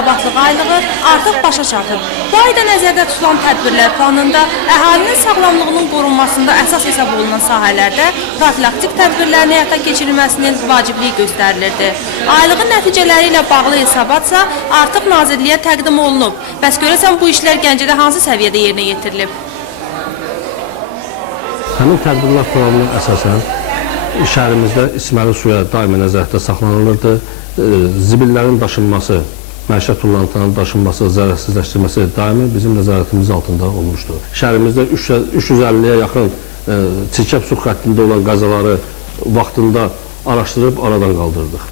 abadlıq aylığı artıq başa çatıb. Bu ayda nəzərdə tutulan tədbirlər planında əhalinin sağlamlığının qorunmasında əsas hesab olunan sahələrdə profilaktik tədbirlərin həyata keçirilməsinin vacibliyi göstərilirdi. Aylığın nəticələri ilə bağlı hesabatsa artıq Nazirliyə təqdim olunub. Bəs görəsən bu işlər Gəncədə hansı səviyyədə yerinə yetirilib? Həmin tədbirlər planına əsasən şəhərimizdə içməli suya daimi nəzarətdə saxlanılırdı. Zibillərin daşınması, məişət tullantılarının daşınması, zərərsizləşdirməsi daimi bizim nəzarətimiz altında olmuşdu. Şəhərimizdə 350-yə yaxın çirkəb su xəttində olan qəzaları vaxtında araşdırıb aradan qaldırdıq.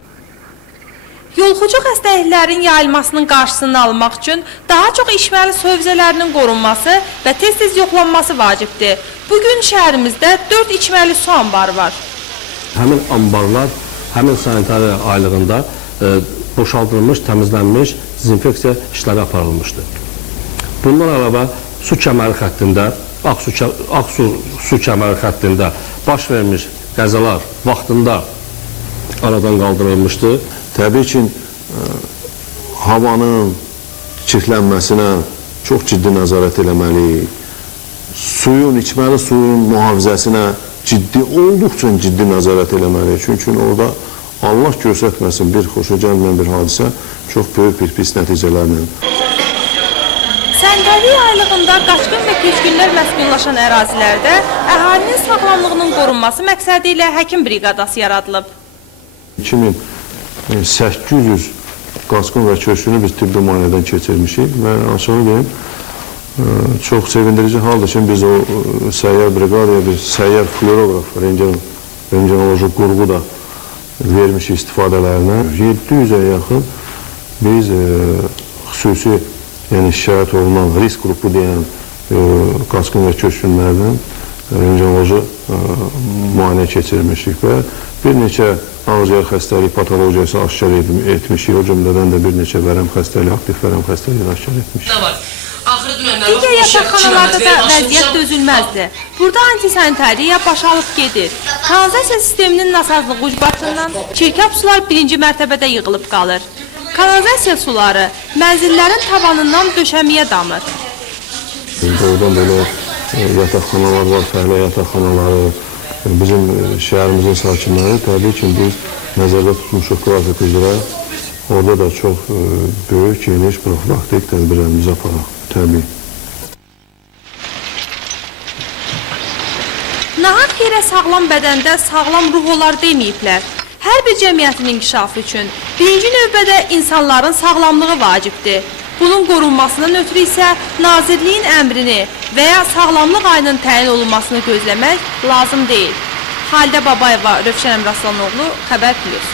Yoluxucu xəstəliklərin yayılmasının qarşısını almaq üçün daha çox içməli su hövzələrinin qorunması və tez-tez yoxlanması vacibdir. Bugün şəhərimizdə 4 içməli su anbarı var. Həmin anbarlar həmin sanitariya aylığında boşaldılmış, təmizlənmiş, dezinfeksiya işləri aparılmışdır. Bundan əlavə su kəməri xəttində, Ağsu su kəməri xəttində baş vermiş qəzalar vaxtında aradan qaldırılmışdır. Təbii ki, havanın çirklənməsinə çox ciddi nəzarət eləməliyik. Suyun, içməli suyun mühafizəsinə olduqca ciddi nəzarət eləməliyik. Çünki orada Allah göstərməsin bir xoşa gəlməyən bir hadisə çox böyük bir pis nəticələrlə. Səngəlik aylığında qaçqın və köçkünlər məskunlaşan ərazilərdə əhalinin sağlamlığının qorunması məqsədi ilə həkim briqadası yaradılıb. 2800 qaçqın və köçkünü biz tibbi müayinədən keçirmişik və açığı deyim, çox sevindirici haldır ki, biz o səyyar briqadaya bir səyyar fluoroqraf, rentgenoloji qurğu da vermişik istifadələrinə. 700-ə yaxın biz xüsusi şikayət olunan risk qrupu deyən qaçqın və köçkünlərdən rentgenoloji müayinə keçirmişik və bir neçə ağciyər xəstəlik patologiyası aşkar etmişik. O cümlədən də bir neçə vərəm xəstəliyi, aktiv vərəm xəstəliyi aşkar etmişik. Digər yataqxanalarda da vəziyyət dözülməzdir. Burada antisanitariya başalıb gedir. Kanalizasiya sisteminin nasazlığı ucbatından çirkab sular birinci mərtəbədə yığılıb qalır. Kanalizasiya suları mənzillərin tavanından döşəməyə damır. Doğrudan belə yataqxanalar var, fəhlə yataqxanaları. Bizim şəhərimizin sakinləri təbii ki, biz nəzərdə tutmuşuq qrafik üzrə. Orada da çox böyük, geniş profilaktik tədbirlərimizi aparaq, təbii. Nahaq yerə sağlam bədəndə sağlam ruh olar deməyiblər. Hər bir cəmiyyətin inkişafı üçün birinci növbədə insanların sağlamlığı vacibdir. Bunun qorunmasından ötürü isə Nazirliyin əmrini və ya sağlamlıq ayının təyin olunmasını gözləmək lazım deyil. Xalidə Babayeva, Rövşən Əmraslanoğlu, Xəbər Plus.